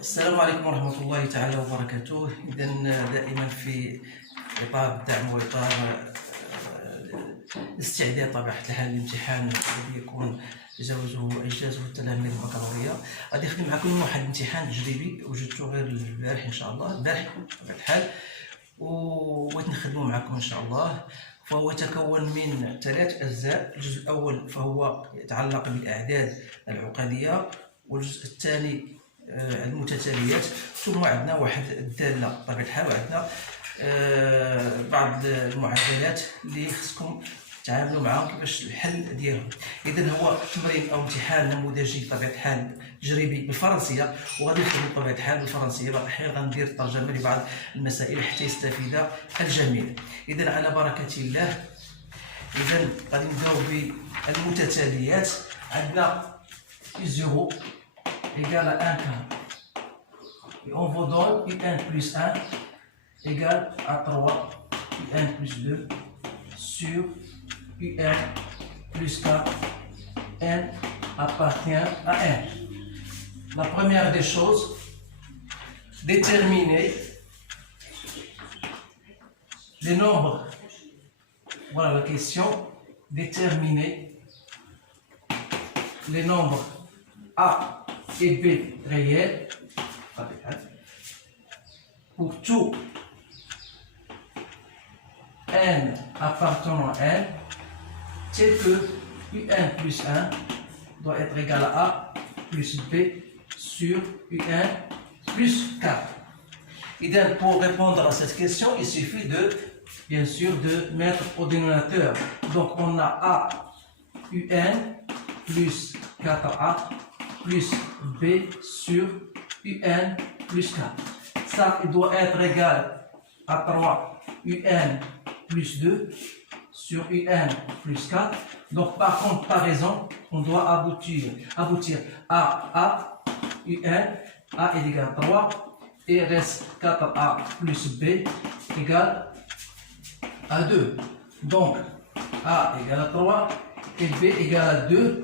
السلام عليكم ورحمة الله تعالى وبركاته. إذا دائما في إطار الدعم وإطار الاستعداد طبيعة الحال الامتحان الذي يكون إجازه التلاميذ البكالوريا، غادي نخدم معكم واحد الامتحان تجريبي وجدته غير البارح إن شاء الله، البارح بطبيعة الحال، وبغيت نخدمو معكم إن شاء الله. فهو يتكون من 3 أجزاء. الجزء الأول فهو يتعلق بالأعداد العقدية، والجزء الثاني المتتاليات، ثم عندنا واحد الدالة بطبيعة الحال، وعندنا بعض المعادلات اللي خصكم تعاملوا معاهم كيفاش الحل ديالهم. اذا هو تمرين او امتحان نموذجي بطبيعه الحال تجريبي بالفرنسيه، وغادي نخدم بطبيعه الحال بالفرنسيه، بعض الاحيان غندير ترجمه لبعض المسائل حتى يستفيد الجميع. اذا على بركه الله، اذا غادي نبداو بالمتتاليات. عندنا 0 égale à 1 quart. Et on vous donne U1 plus 1 égale à 3, U1 plus 2 sur U1 plus 4, N appartient à N. La première des choses, déterminer les nombres. Voilà la question. Déterminer les nombres A et B réels pour tout n appartenant à n, c'est que U1 plus 1 doit être égal à A plus B sur U1 plus 4. Et donc, pour répondre à cette question, il suffit bien sûr de mettre au dénominateur. Donc on a A UN plus 4A plus B sur UN plus 4. Ça, il doit être égal à 3 UN plus 2 sur UN plus 4. Donc, par comparaison, on doit aboutir à A, UN, A est égal à 3, et reste 4A plus B égale à 2. Donc, A égale à 3 et B égale à 2.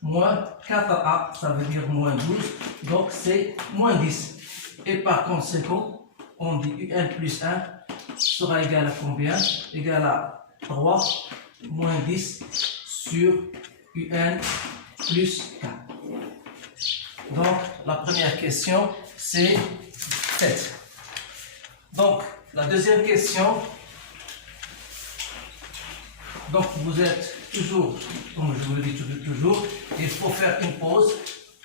Moins 4A, ça veut dire moins 12, donc c'est moins 10. Et par conséquent, on dit UN plus 1 sera égal à combien? Égal à 3 moins 10 sur UN plus 4. Donc, la première question, c'est faite. Donc, la deuxième question, donc vous êtes toujours, comme je vous le dis toujours, il faut faire une pause.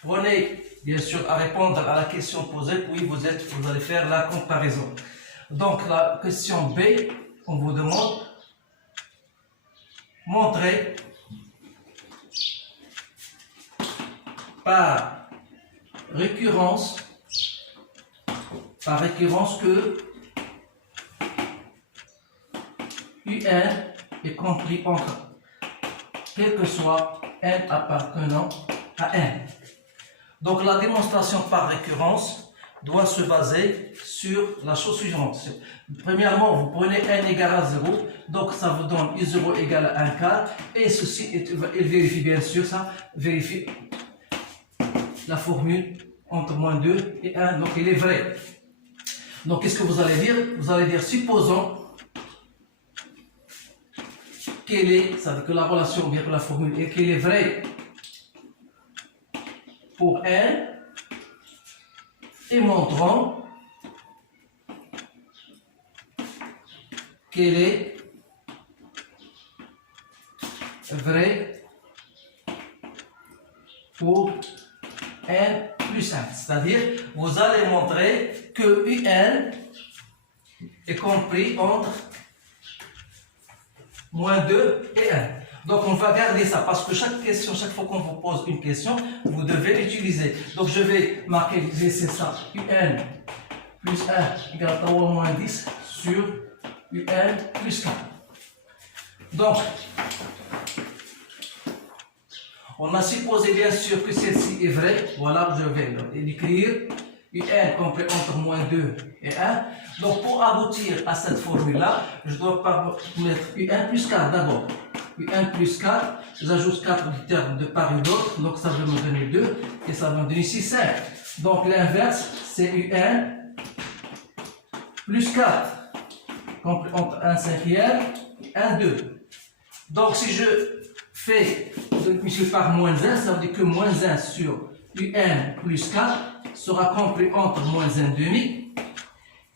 Prenez bien sûr à répondre à la question posée, puis vous allez faire la comparaison. Donc la question B, on vous demande montrer par récurrence que UN est compris entre quel que soit n appartenant à n. Donc la démonstration par récurrence doit se baser sur la chose suivante. Premièrement, vous prenez n égale à 0, donc ça vous donne U0 égale à 1 quart, et ceci, il vérifie bien sûr, ça vérifie la formule entre moins 2 et 1, donc il est vrai. Donc qu'est-ce que vous allez dire? Vous allez dire, supposons ça veut dire que la relation, bien que la formule, est qu'elle est vraie pour n, et montrons qu'elle est vraie pour n plus 1. C'est-à-dire, vous allez montrer que UN est compris entre moins 2 et 1. Donc on va garder ça parce que chaque fois qu'on vous pose une question, vous devez l'utiliser. Donc je vais marquer, laisser ça, UN plus 1 égale à 3 moins 10 sur UN plus 4. Donc, on a supposé bien sûr que celle-ci est vraie. Voilà, je vais l'écrire. UN compris entre moins 2 et 1. Donc pour aboutir à cette formule-là, je dois mettre UN plus 4 d'abord. UN plus 4, j'ajoute 4 du terme de part et d'autre, donc ça va me donner 2, et ça va me donner ici 5. Donc l'inverse, c'est UN plus 4, compris entre 1 cinquième et 1 2. Donc si je fais multiplié par moins 1, ça veut dire que moins 1 sur UN plus 4 sera compris entre moins 1 demi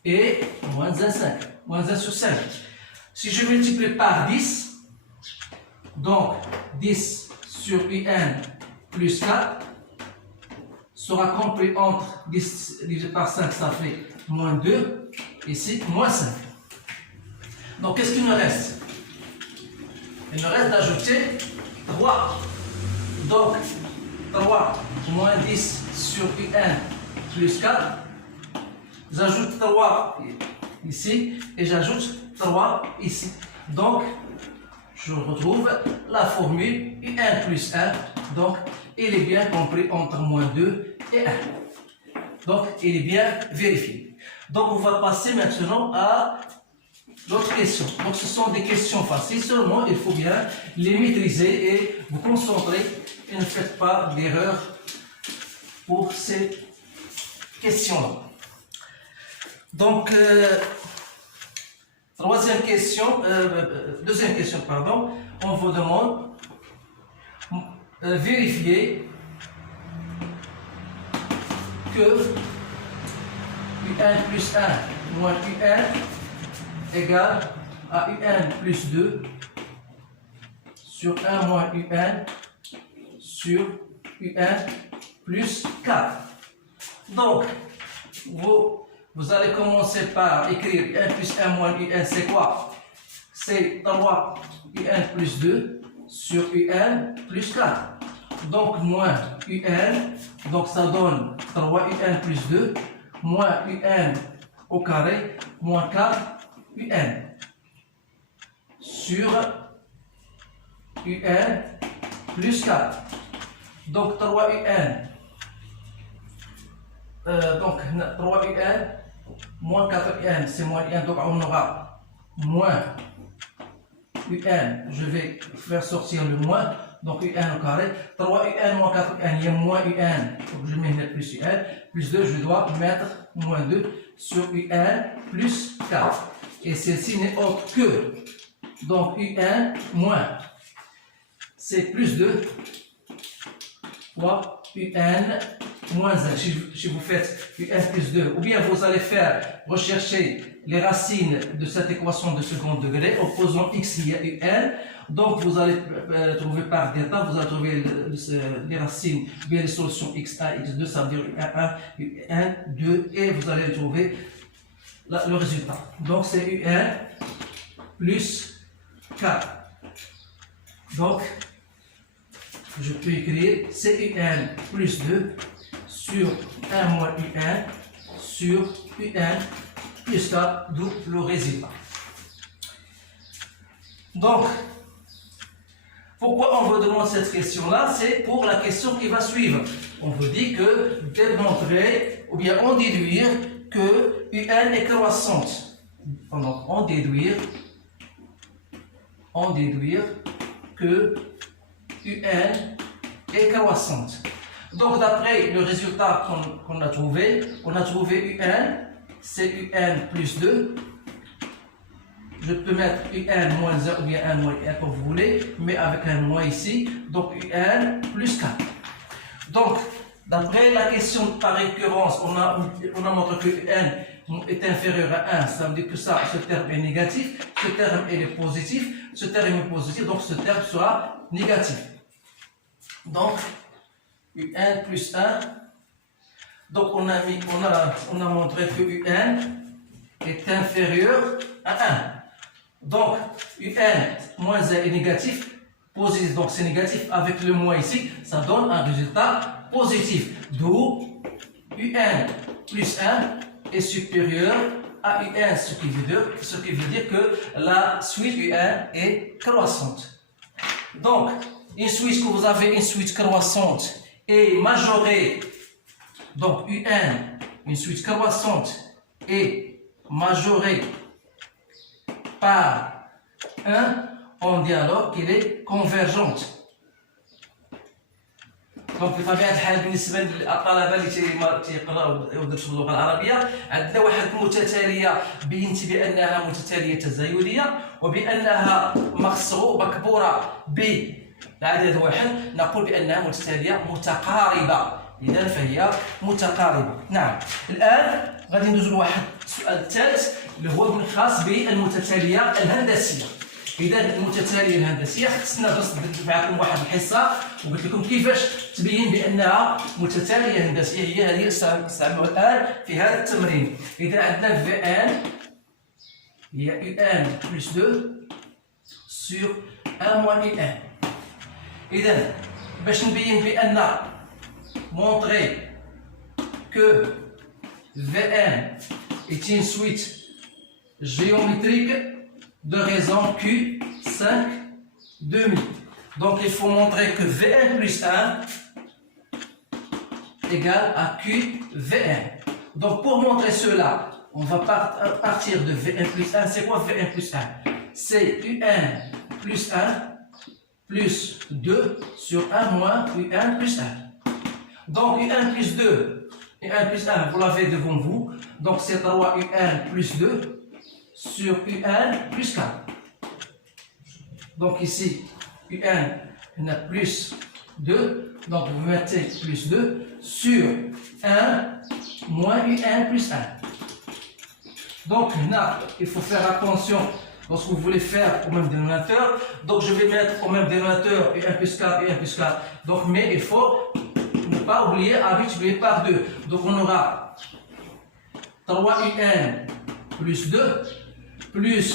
et moins 1 5, moins 1 sur 5. Si je multiplie par 10, donc 10 sur UN plus 4 sera compris entre 10 divisé par 5, ça fait moins 2, ici moins 5. Donc qu'est-ce qu'il me reste? Il me reste d'ajouter 3. Donc 3 moins 10 sur UN plus 4. J'ajoute 3 ici et j'ajoute 3 ici. Donc je retrouve la formule UN plus 1. Donc il est bien compris entre moins 2 et 1. Donc il est bien vérifié. Donc on va passer maintenant à l'autre question. Donc ce sont des questions faciles, seulement il faut bien les maîtriser et vous concentrer et ne faites pas d'erreur pour ces questions-là. Donc, deuxième question, pardon, on vous demande vérifier que UN plus 1 moins UN égale à UN plus 2 sur 1 moins UN sur UN plus 4. Donc, vous allez commencer par écrire UN plus 1 moins UN, c'est quoi? C'est 3 UN plus 2 sur UN plus 4. Donc, moins UN, donc ça donne 3 UN plus 2, moins UN au carré, moins 4 UN sur UN plus 4. Donc 3 UN. Donc 3 UN moins 4 UN, c'est moins UN. Donc on aura moins UN. Je vais faire sortir le moins. Donc UN au carré. 3 UN moins 4 UN, il y a moins UN. Donc je mets plus UN. Plus 2, je dois mettre moins 2 sur UN plus 4. Et celle-ci n'est autre que, donc UN moins, c'est plus 2 fois UN moins 1. Si vous faites UN plus 2, ou bien vous allez rechercher les racines de cette équation de second degré, en posant x il y a UN. Donc vous allez trouver par delta, vous allez trouver les racines, bien les solutions x1, x2, ça veut dire UN1, UN2, et vous allez trouver le résultat. Donc c'est UN plus 4. Donc je peux écrire CUN plus 2 sur 1 moins UN sur UN plus 4, d'où le résultat. Donc, pourquoi on vous demande cette question-là? C'est pour la question qui va suivre. On vous dit que démontrer ou bien en déduire que UN est croissante. Donc, en déduire que UN est croissante. Donc, d'après le résultat qu'on a trouvé UN, c'est UN plus 2. Je peux mettre UN moins 1 ou bien 1 moins 1 comme vous voulez, mais avec un moins ici, donc UN plus 4. Donc, d'après la question par récurrence, on a montré que UN est inférieur à 1, ça veut dire que ce terme est négatif, ce terme est positif, ce terme est positif, donc ce terme sera négatif. Donc, UN plus 1, donc on a montré que UN est inférieur à 1. Donc, UN moins 1 est négatif, positif, donc c'est négatif avec le moins ici, ça donne un résultat positif. D'où UN plus 1 est supérieur à UN, ce qui veut dire que la suite UN est croissante. Donc, une suite que vous avez une suite croissante et majorée, donc UN, une suite croissante et majorée par 1, on dit alors qu'elle est convergente. دونك بطبيعه الحال بالنسبه للطلبه اللي تيقراو يدرسوا اللغه العربيه عندنا واحد المتتاليه بينت بانها متتاليه تزايديه وبانها مكبوره بعدد واحد نقول بانها متتاليه متقاربه. اذا فهي متقاربه. نعم. الان غادي ندوزو لواحد السؤال الثالث اللي هو خاص بالمتتاليه الهندسيه. اذا المتتاليه الهندسيه خصنا بس درت معكم واحد الحصه وقلت لكم كيفاش تبين بانها متتاليه هندسيه، هي هذه سنستعملها الان في هذا التمرين. اذا عندنا في ان هي u n plus 2 sur 1 moins u n. اذا باش نبين بان montrer que Vn est une suite géométrique de raison Q5 demi. Donc il faut montrer que Vn plus 1 égale à QVn. Donc pour montrer cela, on va partir de Vn plus 1. C'est quoi Vn plus 1? C'est Un plus 1 plus 2 sur 1 moins Un plus 1. Donc Un plus 2, Un plus 1, vous l'avez devant vous. Donc c'est 3 Un plus 2 sur Un plus 4. Donc ici, Un on a plus 2. Donc vous mettez plus 2 sur 1 moins Un plus 1. Donc là, il faut faire attention lorsque vous voulez faire au même dénominateur. Donc je vais mettre au même dénominateur Un plus 4 et Un plus 4. Donc, mais il faut ne pas oublier à multiplier par 2. Donc on aura 3 Un plus 2 plus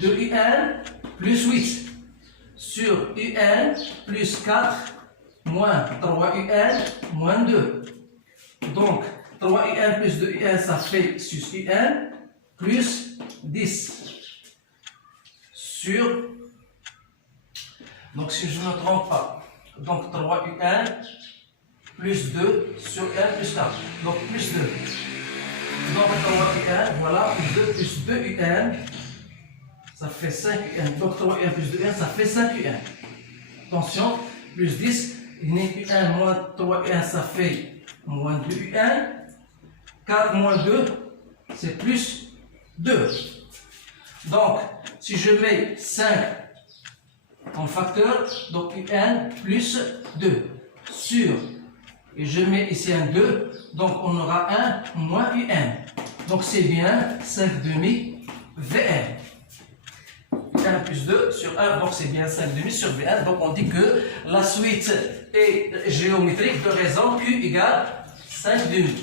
2 Un plus 8 sur Un plus 4 moins 3 Un moins 2. Donc 3 Un plus 2 Un ça fait 6 Un plus 10 sur, donc si je ne me trompe pas, donc 3 Un plus 2 sur 1 plus 4, donc plus 2. Donc 3 Un, voilà, plus 2 Un, ça fait 5 Un. Donc 3 Un plus 2 Un, ça fait 5 Un. Attention, plus 10, Un moins 3 Un, ça fait moins 2 Un. 4 moins 2, c'est plus 2. Donc, si je mets 5 en facteur, donc Un plus 2 sur, et je mets ici un 2, donc on aura 1 moins Un. Donc c'est bien 5 demi Vn. 1 plus 2 sur 1, donc c'est bien 5 demi sur Vn. Donc on dit que la suite est géométrique de raison Q égale 5 demi.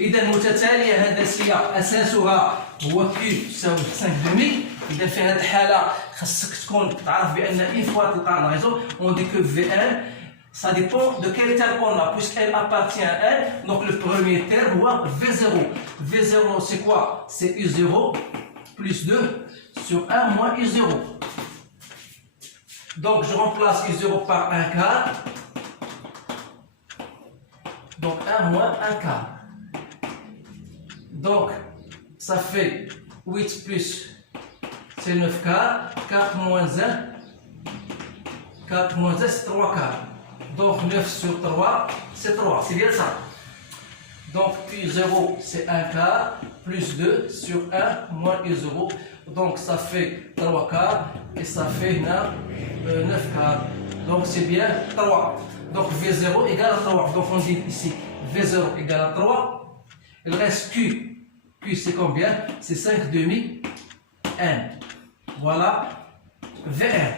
إذا المتتالية الهندسية أساسها هو Q تساوي 5 دمي. إذا في هذه الحالة خاصك تكون تعرف بأن إن فوا تلقى لا ريزون on dit que Vn ça dépend de quel terme on a puisqu'elle appartient à N. Donc le premier terme هو V0. V0 c'est quoi? C'est U0 plus 2 sur 1 moins U0. Donc je remplace U0 par 1 quart. Donc 1 moins 1 quart. Donc, ça fait 8 plus, c'est 9 quarts, 4 moins 1, 4 moins 1, c'est 3 quarts. Donc, 9 sur 3, c'est 3, c'est bien ça. Donc, U0, c'est 1 quart, plus 2 sur 1, moins U0. Donc, ça fait 3 quarts, et ça fait 9 quarts. Donc, c'est bien 3. Donc, V0 égale à 3. Donc, on dit ici, V0 égale à 3. Il reste Q. Q c'est combien? C'est 5 demi N. Voilà Vn.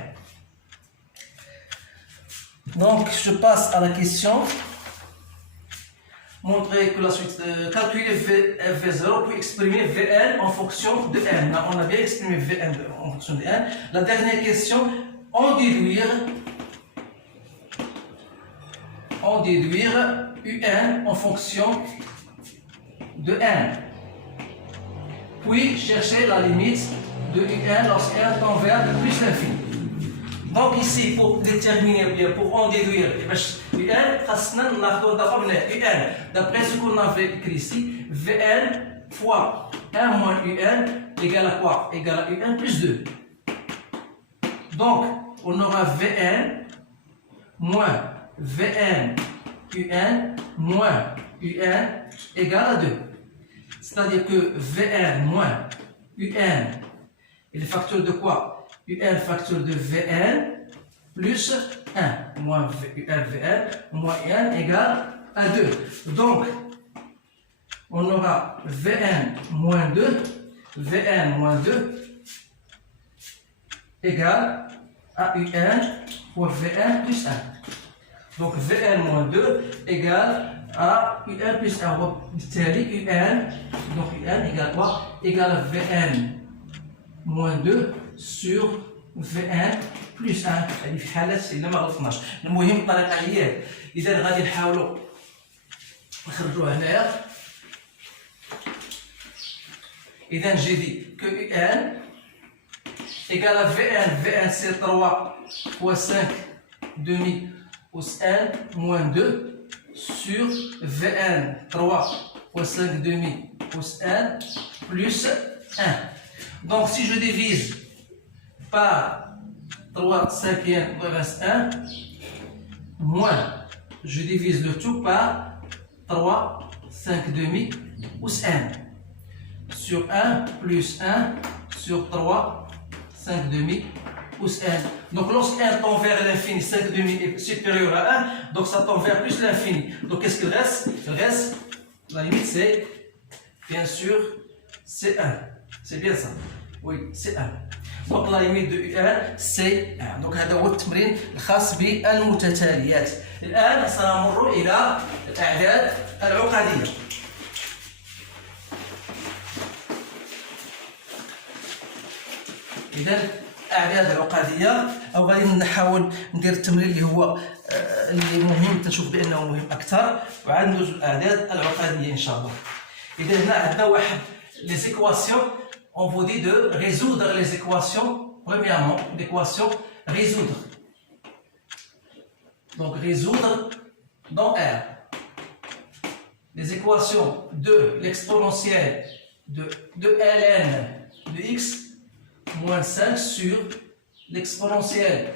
Donc je passe à la question. Montrer que la suite, calculer V0 puis exprimer Vn en fonction de N. Là, on a bien exprimé Vn en fonction de N. La dernière question, en déduire Un en fonction de N. Puis chercher la limite de Un lorsque N tend vers plus l'infini. Donc ici, pour déterminer bien, pour en déduire Un, d'après ce qu'on avait écrit ici, Vn fois 1 moins Un égale à quoi? Égale à Un plus 2. Donc, on aura Vn moins Vn Un moins Un égale à 2. C'est-à-dire que Vn moins Un est le facteur de quoi? Un facteur de Vn plus 1 moins Vn moins 1 égale à 2. Donc, on aura Vn moins 2 égale à Un fois Vn plus 1. Donc Vn moins 2 égale à Un plus 1. بالتالي Un, donc Un égale quoi? Égale à Vn moins 2 sur Vn plus 1. هذه في حالة إلا ما غلطناش. المهم الطريقة هي إذا غادي نحاولوا نخرجوها هنايا. إذا j'ai dit que Un égale à Vn c'est 3 fois 5 demi pouce 1 moins 2 sur Vn 3 fois 5 demi pouce 1 plus 1. Donc si je divise par 3 cinquièmes, il reste 1, moins je divise le tout par 3 5 demi pouce 1 sur 1 plus 1 sur 3 5 demi pouce 1. Donc lorsque 1 tend vers l'infini, 5 demi est supérieur à 1, donc ça tend vers plus l'infini. Donc qu'est-ce qu'il reste? Il reste, la limite c'est, bien sûr, c'est 1. C'est bien ça. Oui, c'est 1. Donc la limite de U1 c'est 1. Donc هذا هو التمرين الخاص بالمتتاليات. الآن سنمر إلى الأعداد العقدية. إذا الأعداد العقدية أو غادي نحاول ندير التمرين اللي هو اللي مهم تنشوف بأنه مهم أكثر وعاد ندوزو الأعداد العقدية إن شاء الله. إذا هنا عندنا واحد les équations, on vous dit de résoudre les équations. Premièrement, l'équation résoudre. Donc résoudre dans R. Les équations de l'exponentielle de ln de x moins 5 sur l'exponentielle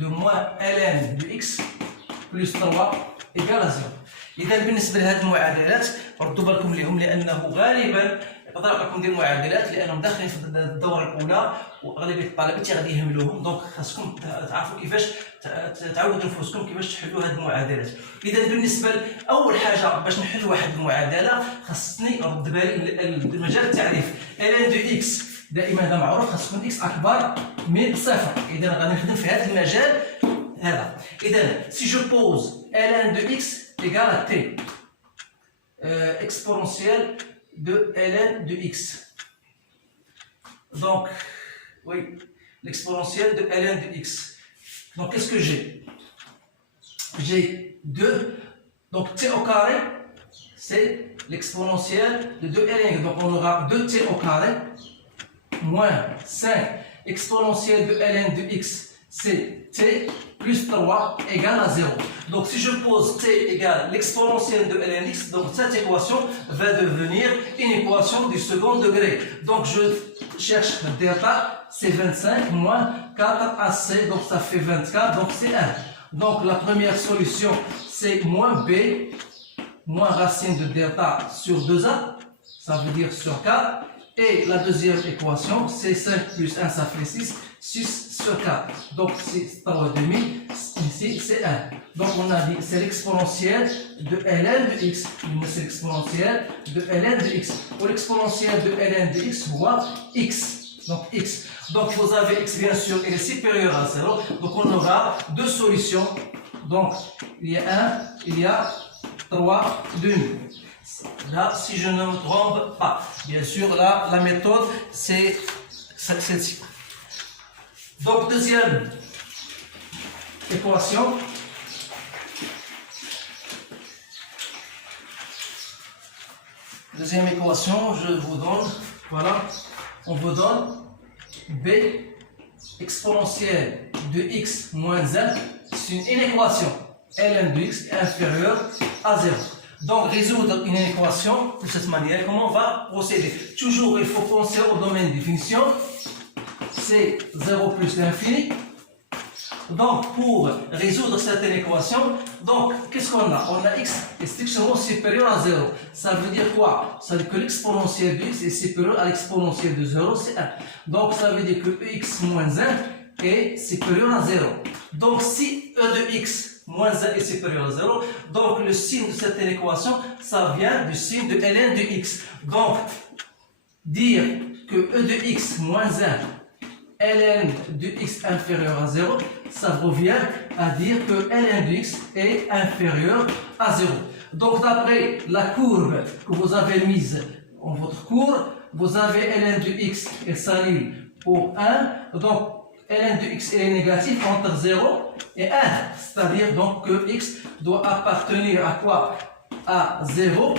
de moins ln de x plus 3 égale à 0. إذا بالنسبة لهذه المعادلات ردوا بالكم لهم لأنه غالبا يقدر لكم ديروا معادلات لأنهم داخلين في الدورة الأولى وأغلبية الطلبة غادي يهملوهم. دونك خاصكم تعرفوا كيفاش تعودوا نفوسكم كيفاش تحلوا هذه المعادلات. إذا بالنسبة لأول حاجة باش نحل واحد المعادلة خاصني نرد بالي مجال التعريف ln دو x. دائما هذا معروف خاصكم x أكبر من صفر. إذا غادي نخدم في هذا المجال هذا. إذا si je pose ln de x égale à t exponentielle de ln de x. Donc, oui, l'exponentielle de ln de x. Donc, qu'est-ce que j'ai? J'ai 2. Donc, t au carré, c'est l'exponentielle de 2ln. Donc, on aura 2t au carré moins 5 exponentielle de ln de x. C'est t plus 3 égale à 0. Donc si je pose t égale l'exponentielle de lnx, donc cette équation va devenir une équation du second degré. Donc je cherche le delta, c'est 25 moins 4ac, donc ça fait 24, donc c'est 1. Donc la première solution, c'est moins b, moins racine de delta sur 2a, ça veut dire sur 4. Et la deuxième équation, c'est 5 plus 1, ça fait 6. 6 sur 4. Donc, c'est 3,5. Ici, c'est 1. Donc, on a dit c'est l'exponentielle de ln de x. C'est l'exponentielle de ln de x. Pour l'exponentielle de ln de x, voit x. Donc, x. Donc, vous avez x, bien sûr, il est supérieur à 0. Donc, on aura deux solutions. Donc, il y a 1, il y a 3 demi. Là, si je ne me trompe pas. Bien sûr, là, la méthode, c'est celle-ci. Donc, deuxième équation. Deuxième équation, je vous donne, voilà, on vous donne b exponentielle de x moins 1. C'est une équation. ln de x est inférieur à 0. Donc, résoudre une équation de cette manière, comment on va procéder? Toujours, il faut penser au domaine de définition. C'est 0 plus l'infini. Donc, pour résoudre cette équation, donc, qu'est-ce qu'on a? On a x est strictement supérieur à 0. Ça veut dire quoi? Ça veut dire que l'exponentielle de x est supérieur à l'exponentielle de 0, c'est 1. Donc, ça veut dire que x moins 1 est supérieur à 0. Donc, si e de x moins 1 est supérieur à 0, donc le signe de cette équation, ça vient du signe de ln de x. Donc, dire que e de x moins 1 ln de x inférieur à 0, ça revient à dire que ln de x est inférieur à 0. Donc, d'après la courbe que vous avez mise en votre cours, vous avez ln de x et s'annule pour 1. Donc, ln de x est négatif entre 0 et 1. C'est-à-dire donc que x doit appartenir à quoi? À 0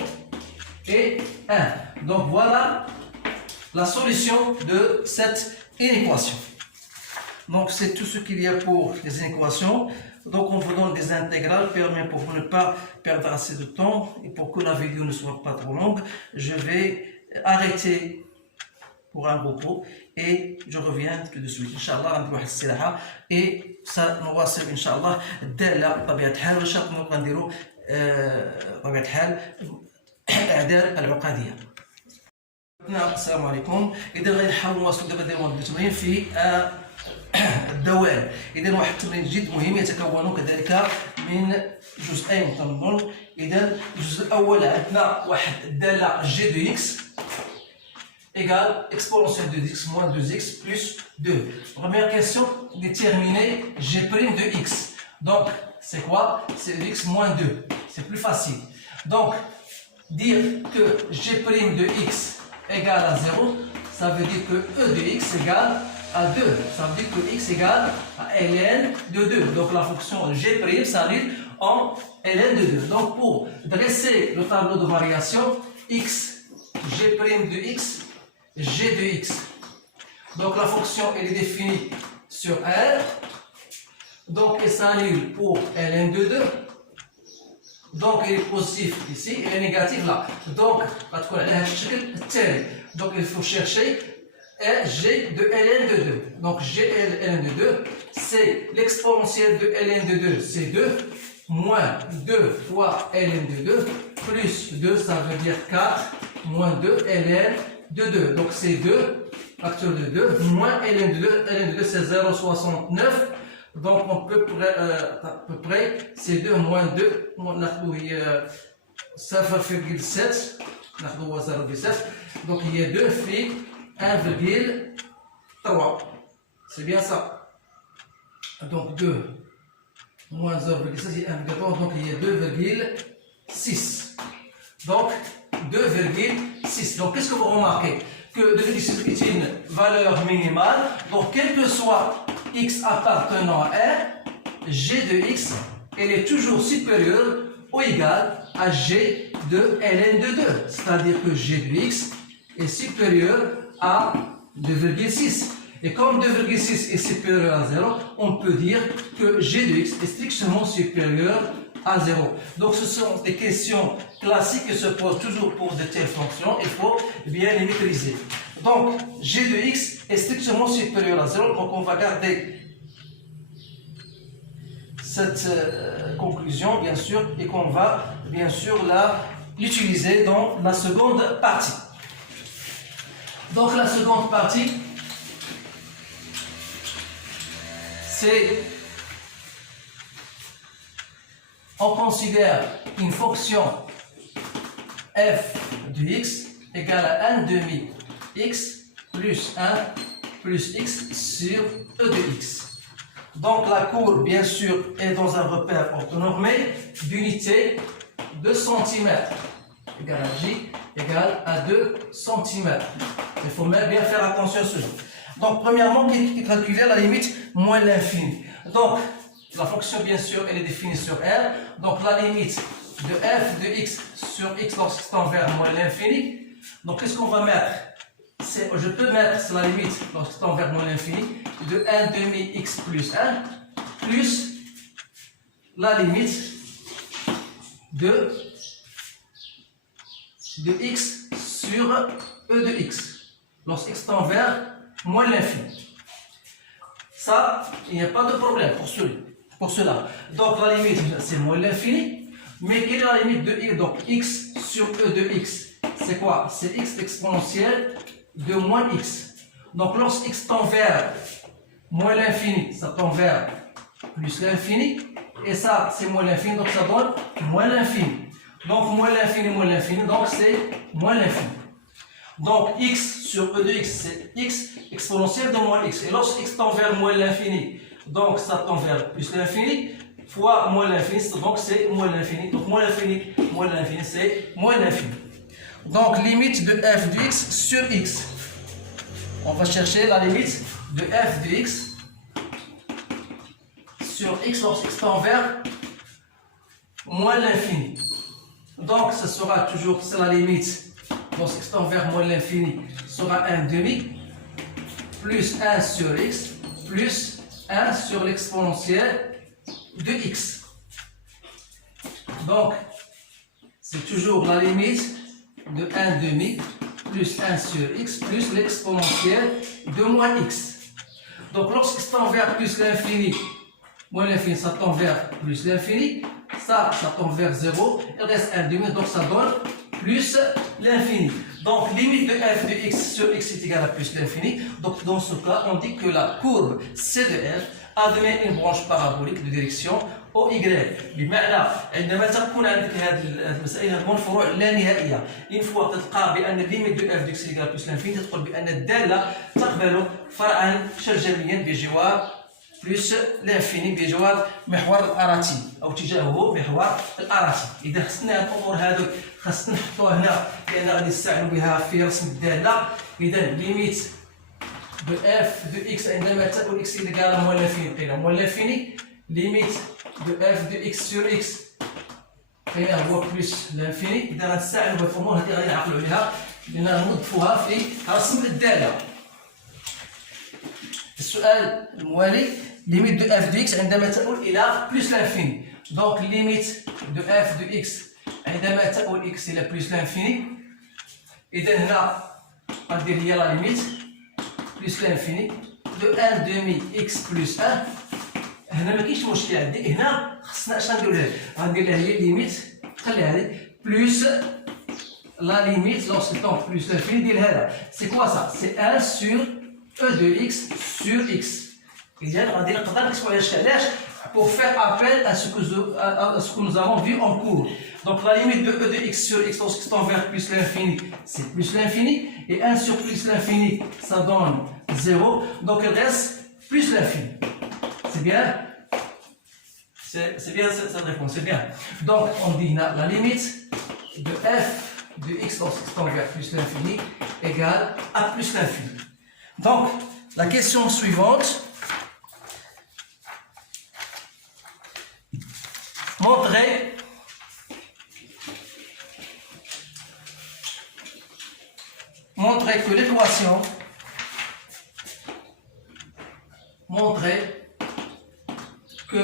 et 1. Donc, voilà la solution de cette inéquation. Donc, c'est tout ce qu'il y a pour les inéquations. Donc, on vous donne des intégrales, permet pour vous ne pas perdre assez de temps et pour que la vidéo ne soit pas trop longue, je vais arrêter pour un repos et je reviens tout de suite. Inch'Allah, نروح للسلاحة et ça نواصل إن شاء الله الدالة بطبيعة الحال واش نبقى نديرو بطبيعة الحال إعداد العقدية. السلام عليكم. إذا غادي نحاول نواصلوا دابا ديما التمرين في الدوال. إذا واحد التمرين جد مهم يتكون كذلك من جزئين تنظن. إذا الجزء الأول عندنا واحد الدالة جي دو إكس égale exponentielle de x moins 2x plus 2. Première question, déterminer g' de x. Donc, c'est quoi? C'est x moins 2. C'est plus facile. Donc, dire que g' de x égale à 0, ça veut dire que e de x égale à 2. Ça veut dire que x égale à ln de 2. Donc, la fonction g' s'annule en ln de 2. Donc, pour dresser le tableau de variation, x, g' de x, g de x. Donc la fonction elle est définie sur R. Donc elle s'annule pour ln de 2. Donc elle est positive ici, elle est négative là. Donc il faut chercher g de ln de 2. Donc g ln de 2, c'est l'exponentielle de ln de 2, c'est 2, moins 2 fois ln de 2, plus 2, ça veut dire 4, moins 2 ln de 2. Donc c'est 2, facteur de 2, moins ln de 2, ln de 2 c'est 0,69. Donc on peut à peu près, c'est 2 moins 2, on a trouvé 0,7, on a 0,7. Donc il y a 2 fait 1,3. C'est bien ça. Donc 2 moins 0,7, c'est 1,3, donc il y a 2,6. Donc 2,6. Donc, qu'est-ce que vous remarquez? Que 2,6 est une valeur minimale. Donc, quel que soit x appartenant à R, g de x, elle est toujours supérieure ou égale à g de ln de 2. C'est-à-dire que g de x est supérieur à 2,6. Et comme 2,6 est supérieur à 0, on peut dire que g de x est strictement supérieur à 0. Donc ce sont des questions classiques qui se posent toujours pour de telles fonctions. Il faut bien les maîtriser. Donc g de x est strictement supérieur à 0. Donc on va garder cette conclusion bien sûr et qu'on va bien sûr l'utiliser dans la seconde partie. Donc la seconde partie, c'est on considère une fonction f de x égale à 1 demi x plus 1 plus x sur e de x. Donc la courbe, bien sûr, est dans un repère orthonormé d'unité de centimètres. Égale à j égale à 2 cm. Il faut bien faire attention à ce jeu. Donc premièrement, calculer à la limite moins l'infini. Donc la fonction, bien sûr, elle est définie sur R. Donc, la limite de f de x sur x lorsque tend vers moins l'infini. Donc, qu'est-ce qu'on va mettre? Je peux mettre la limite lorsque tend vers moins l'infini de 1 demi x plus 1 plus la limite de x sur e de x lorsque x tend vers moins l'infini. Ça, il n'y a pas de problème pour cela. Donc la limite, c'est moins l'infini. Mais quelle est la limite de x? Donc x sur e de x, c'est quoi? C'est x exponentielle de moins x. Donc lorsque x tend vers moins l'infini, ça tend vers plus l'infini. Et ça, c'est moins l'infini, donc ça donne moins l'infini. Donc moins l'infini, donc c'est moins l'infini. Donc x sur e de x, c'est x exponentielle de moins x. Et lorsque x tend vers moins l'infini, donc ça tend vers plus l'infini, fois moins l'infini, donc c'est moins l'infini. Donc moins l'infini, c'est moins l'infini. Donc limite de f de x sur x. On va chercher la limite de f de x sur x lorsque x tend vers moins l'infini. Donc ce sera toujours, c'est la limite, lorsque x tend vers moins l'infini, sera 1 demi, plus 1 sur x, plus 1 sur l'exponentielle de x. Donc, c'est toujours la limite de 1 demi plus 1 sur x plus l'exponentielle de moins x. Donc, lorsque ça tend vers plus l'infini, moins l'infini, ça tend vers plus l'infini, ça tend vers 0, il reste 1 demi, donc ça donne plus l'infini. Donc, limite de f de x sur x est égal à plus l'infini. Donc, dans ce cas, on dit que la courbe C de f admet une branche parabolique de direction OY. بمعنى عندما تكون عندك هذه المسائل هذه الفروع لا نهائيه، إن فوا تلقى بأن الليميت دو اف دو اكس إيكال بلس لانفيني، تقول بأن الدالة تقبل فرعا شرجميا بجوار بلس لانفيني بجوار محور الأراتي أو اتجاهه محور الأراتي. إذا خصنا هاد الأمور هادو خصنا نحطوها هنا لأن غادي نستعملوا بها في رسم الدالة. إذا ليميت de f de x عندما تكون x إيكال à moins l'infini قيل moins l'infini، limite de f de x sur x قيل هو بلس l'infini. إذا غنستعملوا هاد الأمور هادي غادي نعقلوا عليها لأن نضيفوها في رسم الدالة. السؤال الموالي limite de f de x عندما تؤول إلى بلس l'infini. Donc limite de f de x عندما تؤول x إلى بلس l'infini. إذا هنا غندير هي لا limite plus l'infini de 1 demi x plus 1. هنا ما كاينش مشكل عندي، هنا خصنا اش غندير لها؟ غندير لها هي ليميت، خليها هذه بلس لا ليميت لوغسك طون بلس l'infini ديال هذا. سي كوا سا؟ سي 1 sur e de x sur x. إذا غادي نقدر نكتبو علاش؟ pour faire appel à ce que nous avons vu en cours. Donc la limite de e de x sur x lorsque tend vers plus l'infini, c'est plus l'infini. Et 1 sur plus l'infini, ça donne 0. Donc il reste plus l'infini. C'est bien? C'est bien cette réponse, c'est bien. Donc on dit la limite de f de x lorsque tend vers plus l'infini égale à plus l'infini. Donc la question suivante. Montrer que l'équation que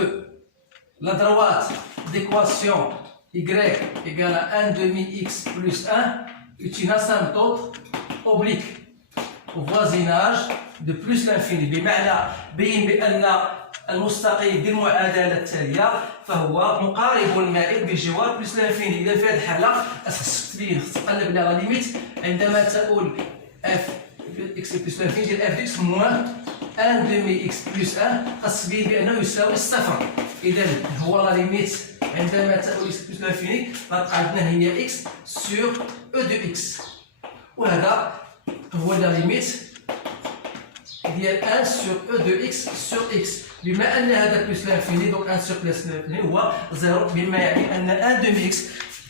la droite d'équation y égale à 1 demi x plus 1 est une asymptote oblique au voisinage de plus l'infini. بمعنى بين بأن المستقيم بالمعادلة التالية فهو مقارب مائل بجوار بلس لانفيني. إذا في هذه الحالة خصك تبين، خصك تقلب على لا ليميت عندما تقول اف اكس بلس لانفيني ديال اف اكس موان 1 دومي اكس بلس 1 خصك تبين بأنه يساوي الصفر. إذا هو لا ليميت عندما تقول اكس بلس لانفيني غتبقى عندنا هي اكس سور او دو اكس، وهذا هو لا ليميت ديال 1 sur e de x sur x. بما ان هذا بلس لانفيني دونك 1 sur بلس لانفيني هو 0، بما يعني ان 1 demi x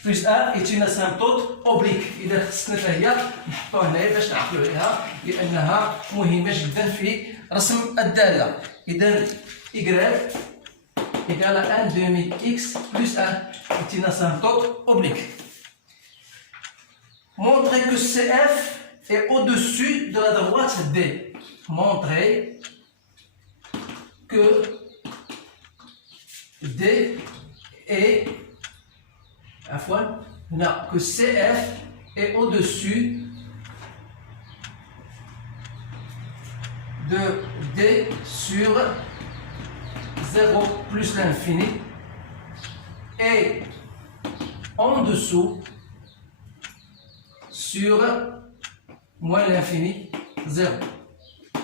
plus 1 est une asymptote oblique. إذا خصنا حتى هي نحطوها هنايا باش نعقلوا عليها لأنها مهمة جدا في رسم الدالة. إذا y égale à 1 demi x plus 1 est une asymptote oblique. Montrer que CF est au-dessus de la droite D. Montrer que D est que CF est au-dessus de d sur 0 plus l'infini et en dessous sur moins l'infini 0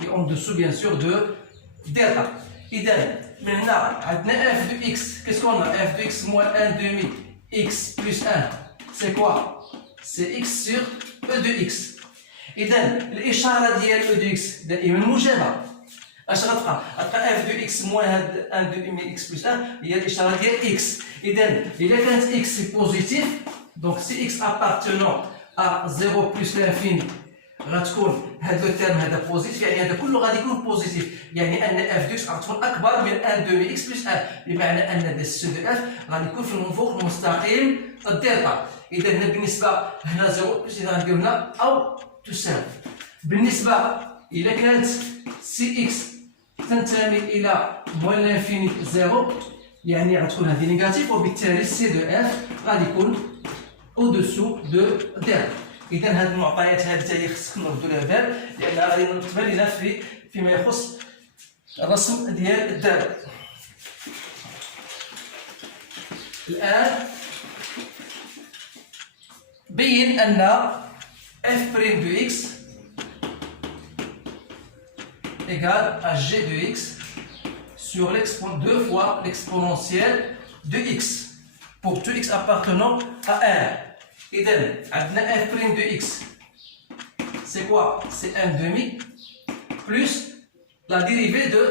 et en dessous bien sûr de delta. إذا من هنا عندنا f de x. Qu'est-ce qu'on a? F de x moins 1 demi x plus 1 c'est quoi? C'est x sur e de x. إذا الإشارة ديال e de x دائما موجبة. اش غتبقى؟ غتبقى f de x moins هاد 1 demi x plus 1 هي الإشارة ديال x. إذا إذا كانت x c'est positif donc si x appartenant à 0 plus l'infini غتكون هاد لو تيرم هذا بوزيتيف يعني هذا كله غادي يكون بوزيتيف يعني ان اف دو اكس غتكون اكبر من 1 دومي اكس بلس 1 بمعنى ان دي سي دو اف غادي يكون في المنفوخ المستقيم الدلتا. اذا هنا بالنسبه هنا 0 بلس اذا غنديرو هنا او تساوي. بالنسبه اذا كانت سي اكس تنتمي الى موان لانفيني 0 يعني غتكون هذه نيجاتيف وبالتالي سي دو اف غادي يكون او دسو دو دلتا. إذا هذه المعطيات هذه حتى هي خصك نردو لها بال لأنها غادي تبان لنا فيما يخص الرسم ديال الدالة. الآن بين أن f' de x égale à g de x sur deux fois l'exponentielle de x pour tout x appartenant à R. إذا عندنا f' de x c'est quoi? C'est 1 demi plus la dérivée de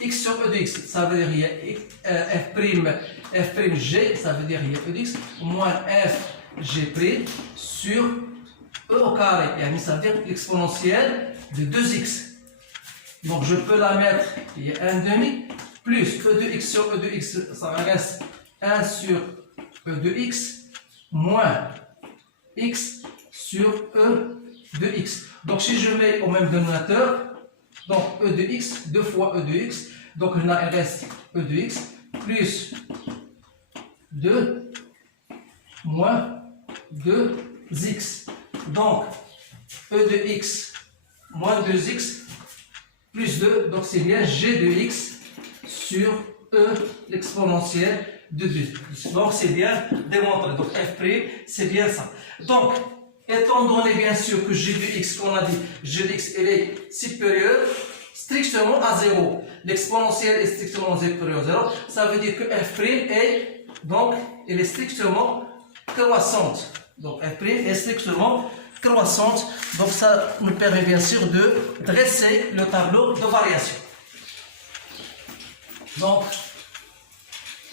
x sur e de x. Ça veut dire il y a f'g, ça veut dire il y a e de x moins fg' sur e au carré. Yani ça veut dire l'exponentielle de 2x. Donc je peux la mettre, il y a 1 demi plus e de x sur e de x, ça reste 1 sur e de x moins x sur e de x. Donc si je mets au même dénominateur, donc e de x, 2 fois e de x, donc là il reste e de x plus 2 moins 2x. Donc e de x moins 2x plus 2, donc c'est bien g de x sur e l'exponentielle de 2. Donc c'est bien démontré. Donc f', c'est bien ça. Donc, étant donné bien sûr que g de x, qu'on a dit, g de x elle est supérieure strictement à 0. L'exponentielle est strictement supérieure à 0. Ça veut dire que f' est, donc, elle est strictement croissante. Donc f' est strictement croissante. Donc ça nous permet bien sûr de dresser le tableau de variation. Donc,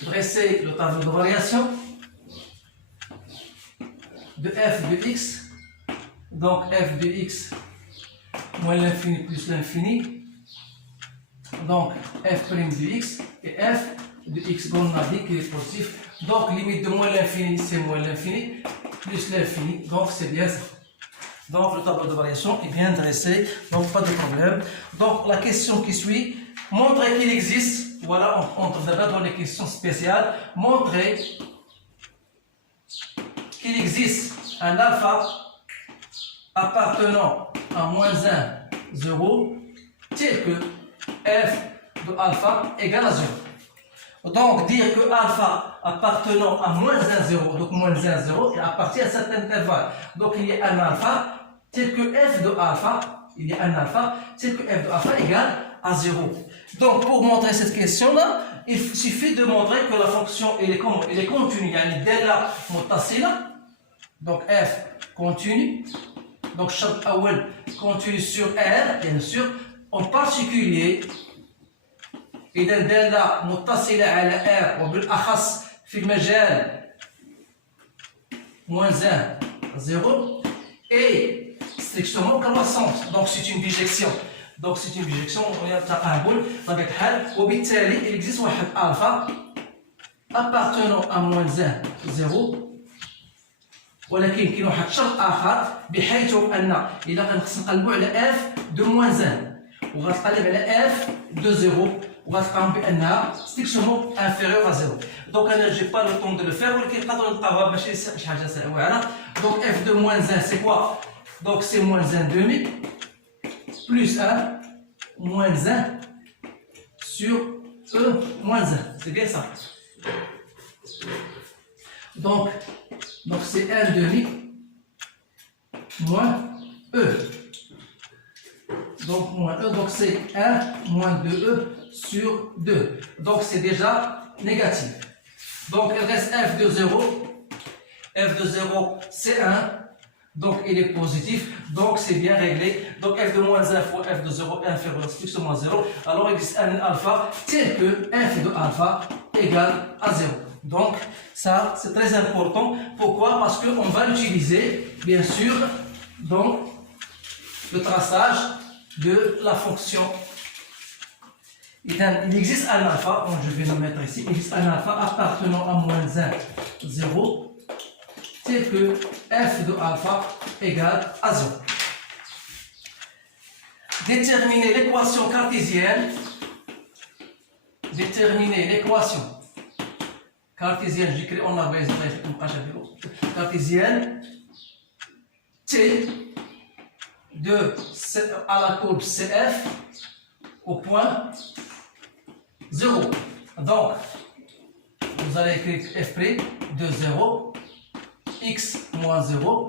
dresser le tableau de variation de f de x, donc f de x moins l'infini plus l'infini, donc f' de x et f de x comme on a dit qui est positif, donc limite de moins l'infini c'est moins l'infini plus l'infini, donc c'est bien ça. Donc le tableau de variation est bien dressé, donc pas de problème. Donc la question qui suit, montrer qu'il existe. Voilà, on entre d'abord dans les questions spéciales. Montrer qu'il existe un alpha appartenant à moins 1, 0, tel que f de alpha égale à 0. Donc, dire que alpha appartenant à moins 1, 0, donc moins 1, 0, il appartient à cet intervalle. Donc, il y a un alpha tel que f de alpha, il y a un alpha tel que f de alpha égale à 0. Donc, pour montrer cette question-là, il suffit de montrer que la fonction elle est continue. يعني دالة متصلة. Donc, f continue. Donc, شرط أول continue sur R, bien sûr. En particulier, إذا دالة متصلة على R وبالأخص في المجال moins 1, 0 et strictement croissante. Donc, c'est une bijection. Donc c'est une bijection تقابل بطبيعة الحال وبالتالي il existe واحد alpha appartenant à moins 1 0 ولكن كاين واحد الشرط آخر بحيث أن إذا غنخص نقلبوا على f de moins 1 وغتقلب على f de 0 وغتلقاهم بأنها strictement inférieure à 0. Donc أنا j'ai pas le temps de le faire ولكن نقدروا نلقاوها ماشي شي حاجة واعرة. Donc f de moins 1 c'est quoi? Donc c'est moins 1 demi plus 1 moins 1 sur E moins 1. C'est bien ça. Donc c'est 1 demi moins E. Donc moins E, donc c'est 1 moins 2E sur 2. Donc c'est déjà négatif. Donc il reste f de 0. F de 0 c'est 1. Donc il est positif. Donc c'est bien réglé. Donc f de moins 1 fois f de 0 inférieur à strictement 0. Alors il existe un alpha tel que f de alpha égale à 0. Donc ça c'est très important. Pourquoi? Parce qu'on va l'utiliser bien sûr dans le traçage de la fonction. Il existe un alpha, donc je vais le mettre ici, il existe un alpha appartenant à moins 1, 0, tel que f de alpha égale à 0. Déterminer l'équation cartésienne. Déterminer l'équation cartésienne, j'écris en abaisse, cartésienne, t de à la courbe CF au point 0. Donc, vous allez écrire f' de 0, x moins 0,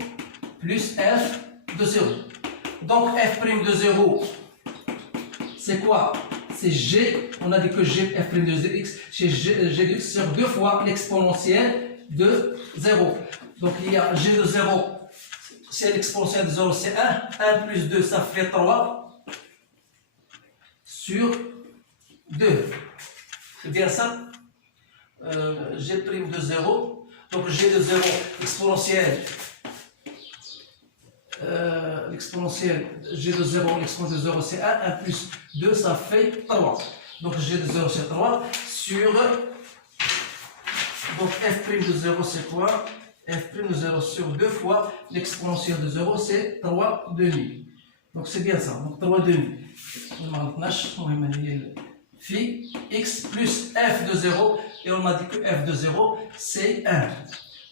plus f de 0. Donc, f' de 0, c'est quoi? C'est g, on a dit que g, f' de x, c'est g de x sur 2 fois l'exponentielle de 0. Donc, il y a g de 0, c'est l'exponentielle de 0, c'est 1. 1 plus 2, ça fait 3 sur 2. C'est bien ça? G' de 0. Donc g de 0, l'exponentielle g de 0, l'exponentielle de 0 c'est 1. 1 plus 2, ça fait 3. Donc g de 0 c'est 3 sur... Donc f' de 0 c'est quoi? F' de 0 sur 2 fois l'exponentielle de 0 c'est 3 demi. Donc c'est bien ça. Donc 3 demi. Phi x plus f de 0 et on a dit que f de 0 c'est 1.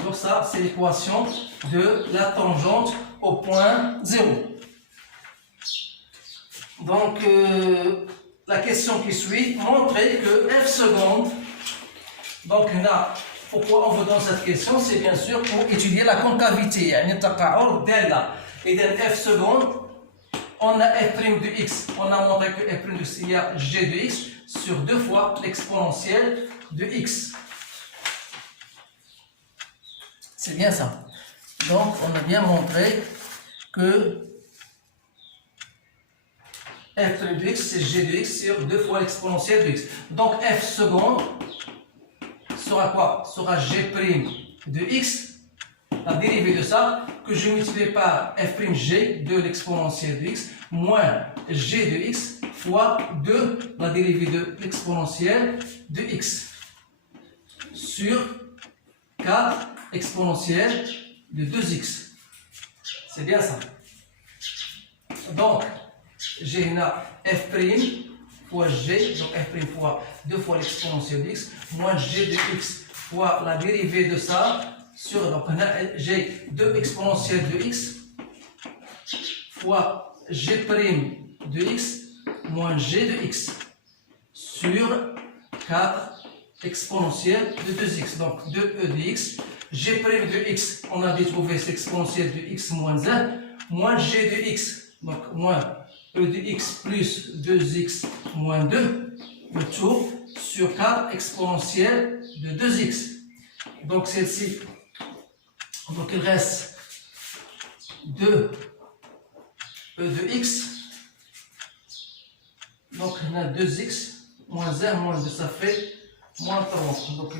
Donc ça c'est l'équation de la tangente au point 0. Donc la question qui suit, montrer que f seconde, donc là, pourquoi on vous donne cette question, c'est bien sûr pour étudier la concavité. Et dans f seconde, on a f' de x, on a montré que f' de x, il y a g de x sur 2 fois l'exponentielle de x. C'est bien ça. Donc, on a bien montré que f' de x, c'est g de x sur 2 fois l'exponentielle de x. Donc, f seconde sera quoi? Sera g' de x, la dérivée de ça, que je multiplie par f'g de l'exponentielle de x, moins g de x fois 2, la dérivée de l'exponentielle de x, sur 4 exponentielle de 2x. C'est bien ça. Donc, j'ai une f' fois g, donc f' fois 2 fois l'exponentielle de x, moins g de x fois la dérivée de ça, sur, donc j'ai 2 exponentielle de x fois g' de x moins g de x sur 4 exponentielle de 2x. Donc 2e de x, g' de x, on a dit trouver cette exponentielle de x moins 1, moins g de x, donc moins e de x plus 2x moins 2, le tout sur 4 exponentielle de 2x. Donc celle-ci, donc il reste 2 e de x, donc on a 2x moins 1 moins 2, ça fait moins 3. Donc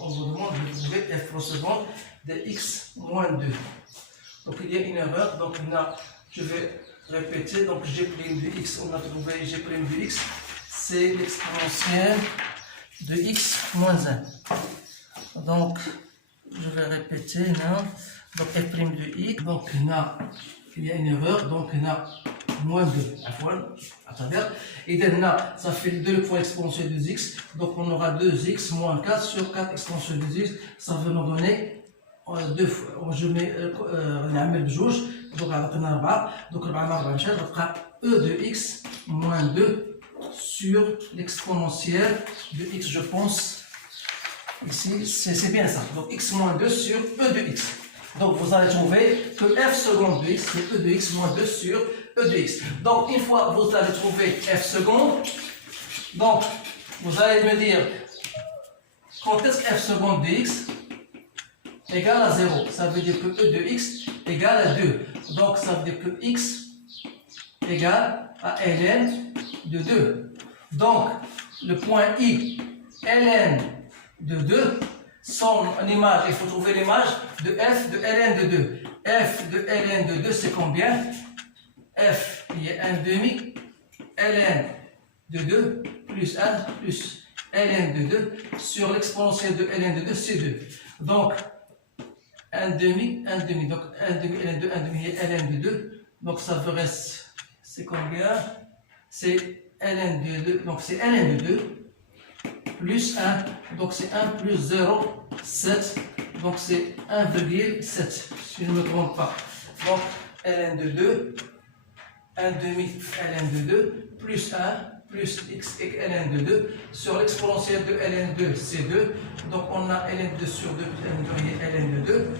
on vous demande de trouver f seconde de x moins 2. Donc il y a une erreur, donc là je vais répéter, donc g' de x, on a trouvé g' de x, c'est l'exponentielle de x moins 1. Donc je vais répéter là, donc f' de x, donc là il y a une erreur, donc là moins 2 à travers, et là ça fait 2 fois l'exponentielle de x, donc on aura 2x moins 4 sur 4 exponentielle de x, ça va nous donner 2 fois, je mets نعمل بجوج, donc عطينا 4, donc 4 مع 4 مشات, غتبقى e de x moins 2 sur l'exponentielle de x, je pense. Ici, c'est bien ça. Donc, x moins 2 sur e de x. Donc, vous allez trouver que f seconde de x, c'est e de x moins 2 sur e de x. Donc, une fois que vous allez trouver f seconde, donc, vous allez me dire, quand est-ce que f seconde de x égale à 0? Ça veut dire que e de x égale à 2. Donc, ça veut dire que x égale à ln de 2. Donc, le point I, ln de 2, son image, il faut trouver l'image de f de ln de 2. F de ln de 2, c'est combien? F, il y a 1 demi, ln de 2, plus 1, plus ln de 2, sur l'exponentielle de ln de 2, c'est 2. Donc, 1 demi, 1 demi, donc 1 demi, ln de 1 demi, ln de 2, donc ça ferait, c'est combien? C'est ln de 2, donc c'est ln de 2, plus 1, donc c'est 1 plus 0, 7, donc c'est 1,7, si je ne me trompe pas. Donc ln de 2, 1 demi ln de 2, plus 1, plus x et ln de 2, sur l'exponentielle de ln de 2, c'est 2, donc on a ln de 2 sur 2, ln de 2,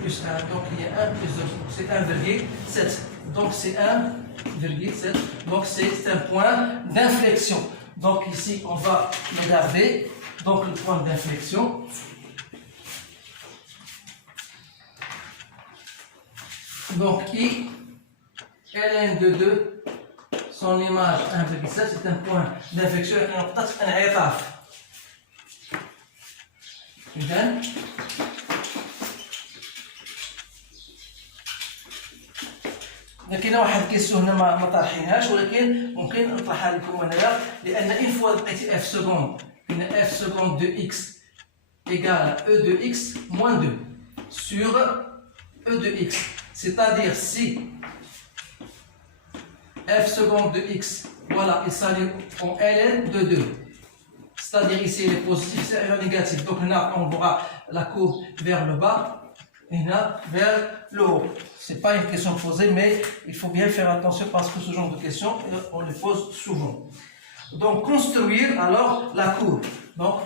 plus 1, donc il y a 1 plus 2, c'est 1,7, donc c'est 1,7, donc c'est un point d'inflexion. Donc ici, on va regarder donc, le point d'inflexion. Donc I, ln de 2, son image 1,7, c'est un point d'inflexion et نقطة انعطاف. إذن كاينه واحد الكيسيون هنا ما طرحيناش ولكن ممكن نطرحها لكم هنايا لان ان فوا لقيتي اف سكوند كاين اف سكوند دو اكس ايكال e de x moins 2 sur e de x, c'est-à-dire si f seconde de x, voilà, il s'allie en ln de 2, c'est-à-dire ici il est positif, c'est un négatif, donc là on verra la courbe vers le bas et là vers le haut. C'est pas une question posée, mais il faut bien faire attention parce que ce genre de questions, on les pose souvent. Donc, construire alors la courbe. Donc,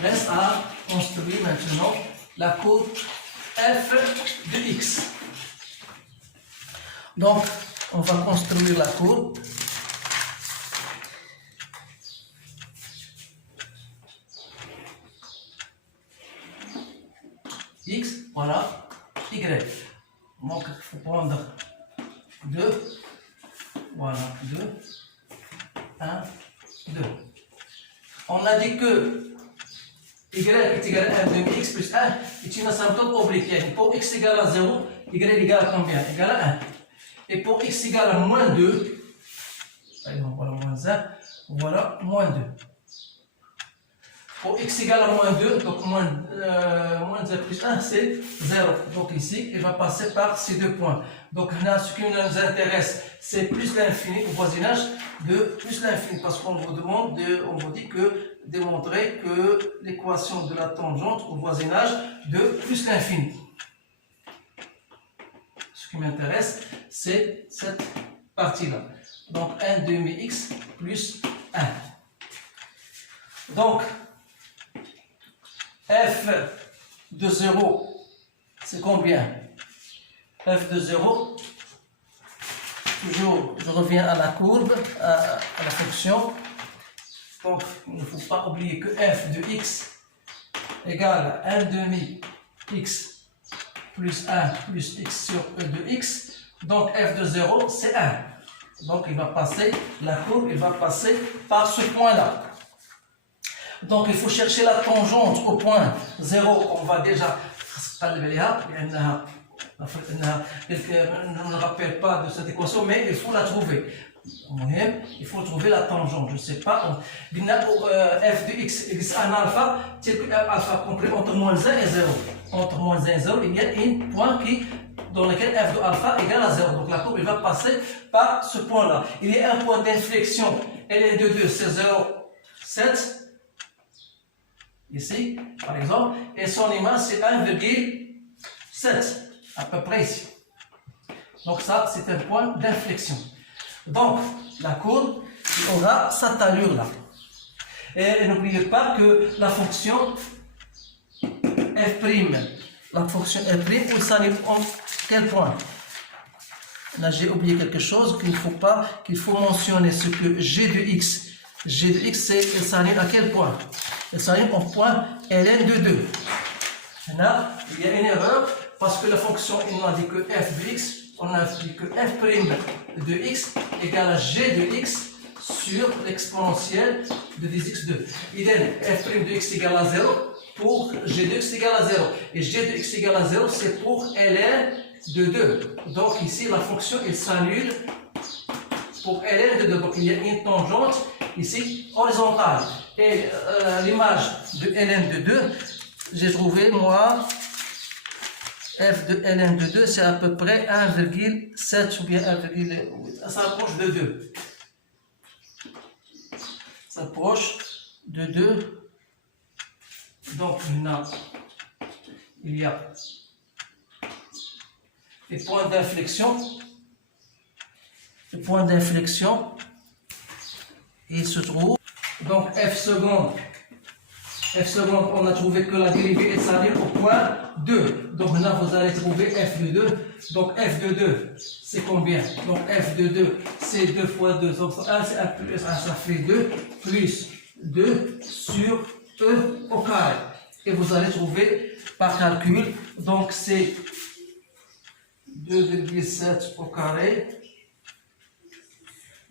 reste à construire maintenant la courbe f de x. Donc, on va construire la courbe. X, voilà, y. Donc, il faut prendre 2, voilà, 2, 1, 2. On a dit que y est égal à 1 demi x plus 1 est une asymptote oblique. Pour x égale à 0, y égale à combien? Égale à 1. Et pour x égale à moins 2, voilà moins 1, voilà moins 2. Pour x égale à moins 2, donc moins 0 plus 1, c'est 0. Donc ici, il va passer par ces deux points. Donc là, ce qui nous intéresse, c'est plus l'infini, au voisinage de plus l'infini. Parce qu'on vous demande, on vous dit que démontrer que l'équation de la tangente au voisinage de plus l'infini. Ce qui m'intéresse, c'est cette partie-là. Donc 1 demi x plus 1. Donc, f de 0, c'est combien? F de 0, toujours, je reviens à la courbe, à la fonction. Donc, il ne faut pas oublier que f de x égale à 1 demi x plus 1 plus x sur e de x. Donc, f de 0, c'est 1. Donc, il va passer, la courbe, il va passer par ce point-là. Donc, il faut chercher la tangente au point 0. On va déjà je ne rappelle pas de cette équation, mais il faut la trouver. Il faut trouver la tangente. Je ne sais pas. F de x existe un alpha, alpha compris entre moins 1 et 0. Entre moins 1 et 0, il y a un point dans lequel f de alpha égale à 0. Donc la courbe va passer par ce point-là. Il y a un point d'inflexion. ln de 2, c'est 0,7. Ici, par exemple, et son image c'est 1,7, à peu près ici. Donc ça, c'est un point d'inflexion. Donc, la courbe aura cette allure-là. Et n'oubliez pas que la fonction f', il s'annule en quel point? Là, j'ai oublié quelque chose qu'il faut mentionner, ce que g de x, c'est, il s'annule à quel point? Il s'annule au point ln de 2. Là, il y a une erreur, parce que la fonction, il n'a dit que f de x, on a dit que f' de x égale à g de x sur l'exponentielle de 10x2. Idem, f' de x égale à 0 pour g de x égale à 0. Et g de x égale à 0, c'est pour ln de 2. Donc ici, la fonction, elle s'annule pour ln de 2. Donc il y a une tangente ici horizontale. Et l'image de ln de 2, j'ai trouvé, moi, f de ln de 2, c'est à peu près 1,7 ou bien 1,8. Ça s'approche de 2. Ça s'approche de 2. Donc maintenant, il y a les points d'inflexion. Les points d'inflexion, il se trouve. Donc f seconde, on a trouvé que la dérivée est s'annule au point 2. Donc maintenant vous allez trouver f de 2. Donc f de 2, c'est combien? Donc f de 2, c'est 2 fois 2. Donc 1, c'est 1 plus 1, ça fait 2 plus 2 sur e au carré. Et vous allez trouver par calcul, donc c'est 2,7 au carré.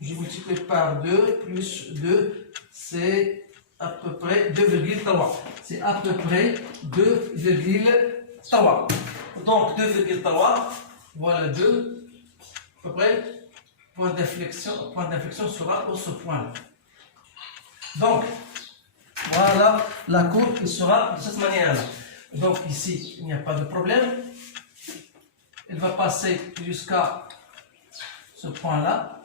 Je multiplie par 2 plus 2, c'est à peu près 2,3. C'est à peu près 2,3. Donc 2,3, voilà 2, à peu près, point d'inflexion sera au ce point. Donc, voilà la courbe qui sera de cette manière-là. Donc ici, il n'y a pas de problème. Elle va passer jusqu'à ce point-là.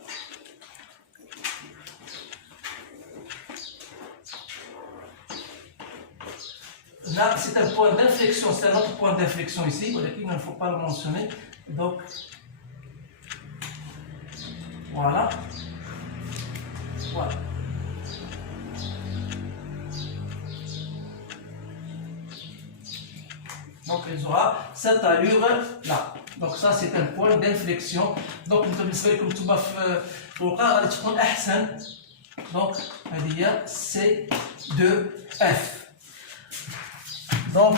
Là, c'est un point d'inflexion, c'est un autre point d'inflexion ici, il ne faut pas le mentionner. Donc, voilà. Voilà. Donc, il aura cette allure-là. Donc, ça, c'est un point d'inflexion. Donc, بالنسبة لكم انتم في الواقع غادي تكون أحسن. Donc, هذه هي C2F. Donc,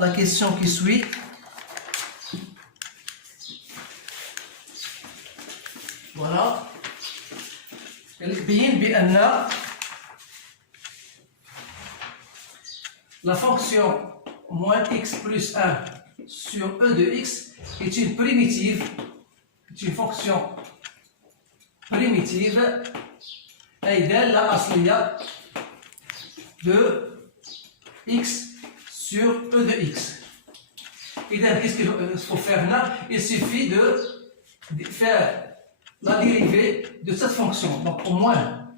la question qui suit. Voilà. La fonction moins x plus 1 sur e de x est une primitive, est une fonction primitive égale la asliya de x sur e de x. Et donc, qu'est-ce qu'il faut faire là? Il suffit de faire la dérivée de cette fonction. Donc, au moins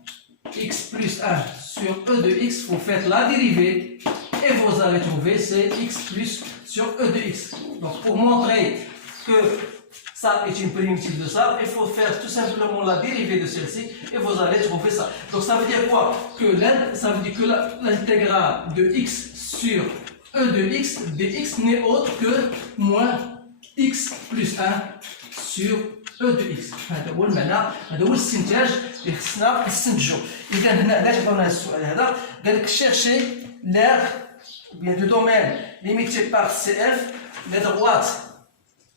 x plus 1 sur e de x, il faut faire la dérivée et vous allez trouver c'est x plus sur e de x. Donc, pour montrer que ça est une primitive de ça, il faut faire tout simplement la dérivée de celle-ci et vous allez trouver ça. Donc, ça veut dire quoi? Ça veut dire que l'intégrale de x sur e de x dx n'est autre que moins x plus 1 sur e de x. هذا هو المعنى، هذا هو الاستنتاج اللي خصنا نستنتجو. إذا هنا علاش بغينا السؤال هذا؟ قال لك chercher l'aire ou bien le domaine limité par CF, la droite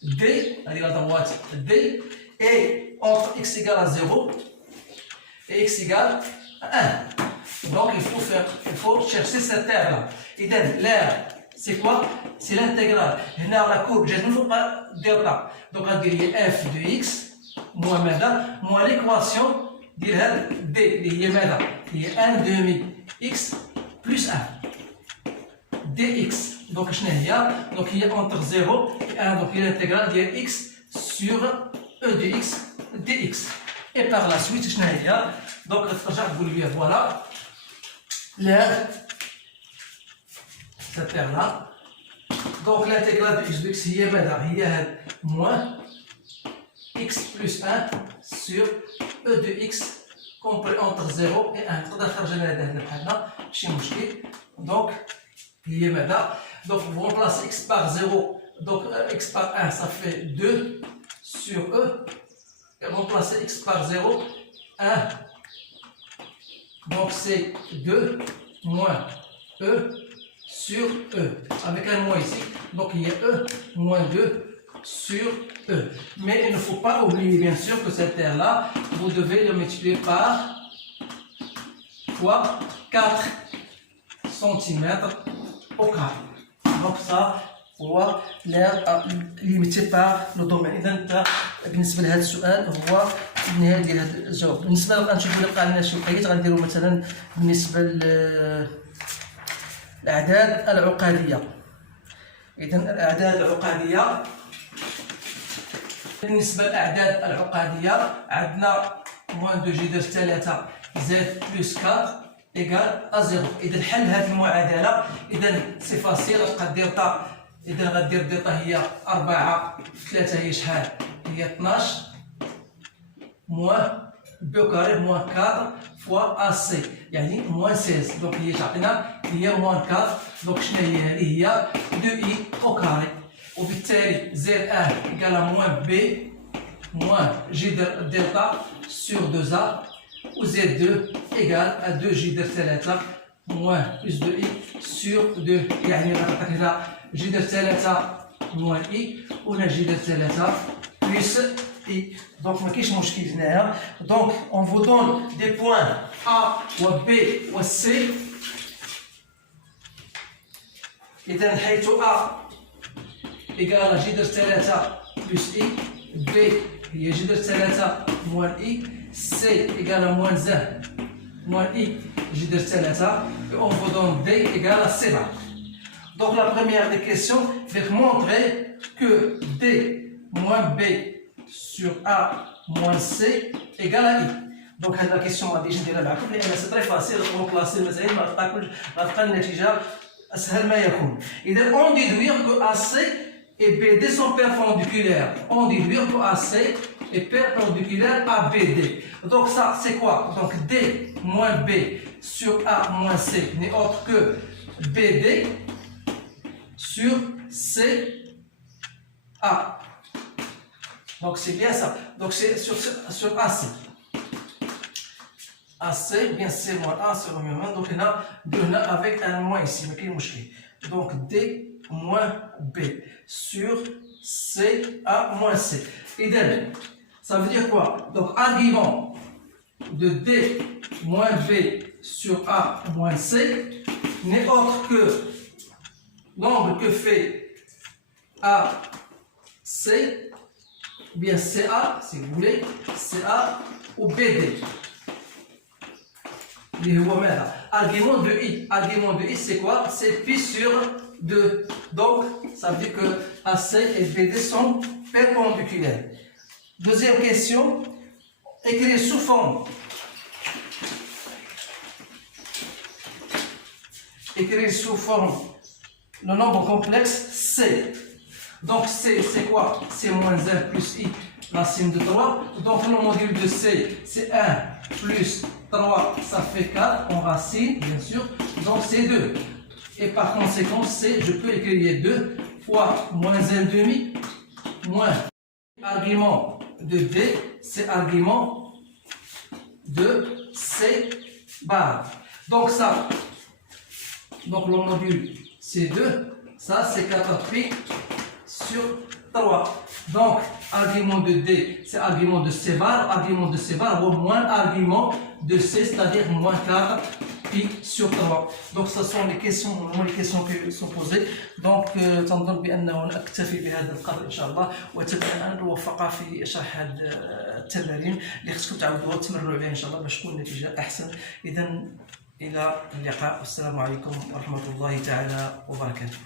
D, allez la droite D, est entre x égale à 0 et x égale à 1. Donc il faut chercher cette aire-là. Et l'aire, c'est quoi? C'est l'intégrale. Là, la courbe, je ne veux pas delta. Donc on dirait f de x moins maintenant, moins l'équation de d, qui est 1 demi x plus 1. dx. Donc il y a entre 0 et 1. Donc il y a l'intégrale de x sur e de x dx. Et par la suite, donc voilà l'aire, cette aire-là. Donc l'intégrale de x de x, il y a moins x plus 1 sur e de x compris entre 0 et 1. تقدر تخرج لنا هذا بحالنا ماشي مشكل. دونك هي ماذا؟ Donc vous remplacez x par 0, donc x par 1 ça fait 2 sur e, et remplacez x par 0, 1, donc c'est 2 moins e sur e, avec un moins ici, donc il y a e moins 2 sur e. Mais il ne faut pas oublier bien sûr que cette terre-là, vous devez le multiplier par fois 4 cm au carré. Donc ça هو ليميتي بار لو دومين. اذا انت بالنسبه لهذا السؤال هو النهايه ديال هذا الجواب. بالنسبه غنشوفوا الا بقى لنا شي حاجات غنديروا مثلا بالنسبه للاعداد العقديه. اذا الاعداد العقديه، بالنسبه للاعداد العقديه عندنا موان دو جذر 3 زائد بلس 4 ايكال ا 0. اذا حل هذه المعادله اذا سي فاسيل. غادير طا، اذا غدير ديطا هي 4 في 3 هي شحال؟ هي 12 موان بو كاري موان 4 فوا ا سي يعني موان 16. دونك هي تعطينا هي موان 4. دونك شنو هي هذه؟ هي 2 اي او كاري. وبالتالي زائد 1 ايكال موان بي موان جذر دلتا سور 2 ا، و Z2 égale à 2 j de 3 moins plus 2i sur 2. يعني غنعطيك هنا j de 3 moins i وهنا j de 3 plus i. دونك ما كاينش مشكل هنايا. دونك on vous donne des points A و B و C. إذا حيث A égale j de 3 plus i، B هي j de 3 moins i، C égale à moins 1 moins i j de 3, et on vous donne D égale à 7. Donc la première des questions va montrer que D moins B sur A moins C égale à I. Donc la question غادي نديرها معكم لأن c'est très facile de remplacer المسائل. غتبقى النتيجة أسهل ما يكون. إذا on déduire que AC et BD sont perpendiculaires. On déduire que AC est perpendiculaire à BD. Donc ça c'est quoi? Donc D moins B sur A moins C n'est autre que BD sur CA. Donc c'est bien ça. Donc c'est sur AC. AC, bien C moins A, c'est le même. Donc on a avec un moins ici, mais quel mouche. Donc D moins B sur CA moins C. Idem. Ça veut dire quoi? Donc argument de D moins B sur A moins C n'est autre que l'angle que fait AC, bien CA si vous voulez, CA ou BD. Argument de I. Argument de I c'est quoi? C'est pi sur 2. Donc ça veut dire que AC et BD sont perpendiculaires. Deuxième question, écrire sous forme. Écrire sous forme le nombre complexe C. Donc C, c'est quoi? C'est moins 1 plus I, racine de 3. Donc le module de C, c'est 1 plus 3, ça fait 4 en racine, bien sûr. Donc c'est 2. Et par conséquent, C, je peux écrire 2 fois moins 1 demi, moins argument de D, c'est argument de C bar. Donc ça, donc le module C2, ça c'est 4 pi sur 3. Donc argument de D, c'est argument de C bar, argument de C bar ou moins argument de C, c'est-à-dire moins 4 pi sur 3. Donc ce sont les questions qui sont posées. Donc تنظن بأنه نكتفي بهذا القدر إن شاء الله، وأتمنى أن نوفق في شرح هذه التمارين اللي خصكم تعودوا وتمروا عليها إن شاء الله باش تكون النتيجة أحسن. إذا إلى اللقاء والسلام عليكم ورحمة الله تعالى وبركاته.